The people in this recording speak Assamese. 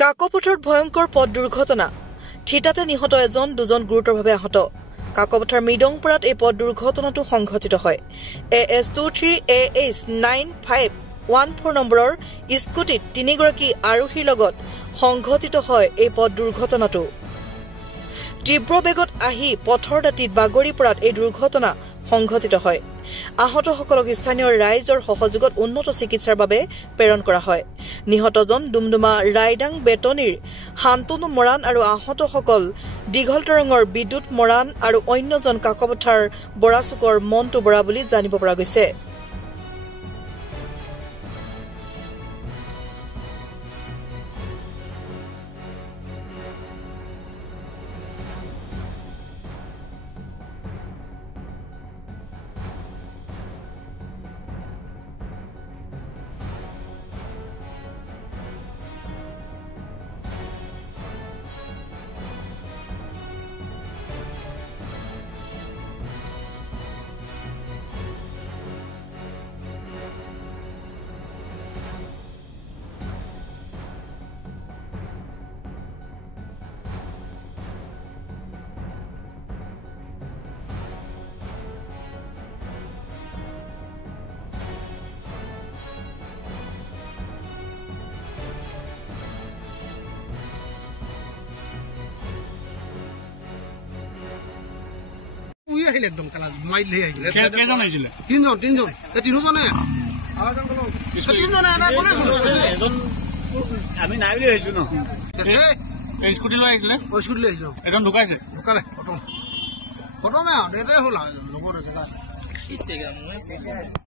কাকপথাৰত ভয়ংকৰ পথ দুৰ্ঘটনা ঠিতাতে নিহত এজন দুজন গুৰুতৰভাৱে আহত কাকপথাৰ মৃদংপাৰাত এই পথ দুৰ্ঘটনাটো সংঘটিত হয় AS23AH9514 নম্বৰৰ স্কুটিত তিনিগৰাকী আৰোহীৰ লগত সংঘটিত হয় এই পথ দুৰ্ঘটনাটো তীব্ৰ বেগত আহি পথৰ দাঁতিত বাগৰি পৰাত এই দুৰ্ঘটনা সংঘটিত হয় আহতসকলক স্থানীয় ৰাইজৰ সহযোগত উন্নত চিকিৎসাৰ বাবে প্ৰেৰণ কৰা হয় নিহতজন ডুমডুমা ৰাইডাং বেটনিৰ শান্তনু মৰাণ আৰু আহতসকল দীঘলতৰঙৰ বিদ্যুৎ মৰাণ আৰু অন্যজন কাকপথাৰ বৰাচুকৰ মন্টু বৰা বুলি জানিব পৰা গৈছে একদম কালা মাইল লে আহিলে কেজন আহিছিল তিনজন তিনিজনে আমি নাই বুলি আহিছো ন স্কুটি লৈ আহিছিলে স্কুটি লৈ আহিলো এজন ঢুকাইছে ঢুকালে খতমে আৰু দেউতাই হ'ল আৰু লগৰ জেগা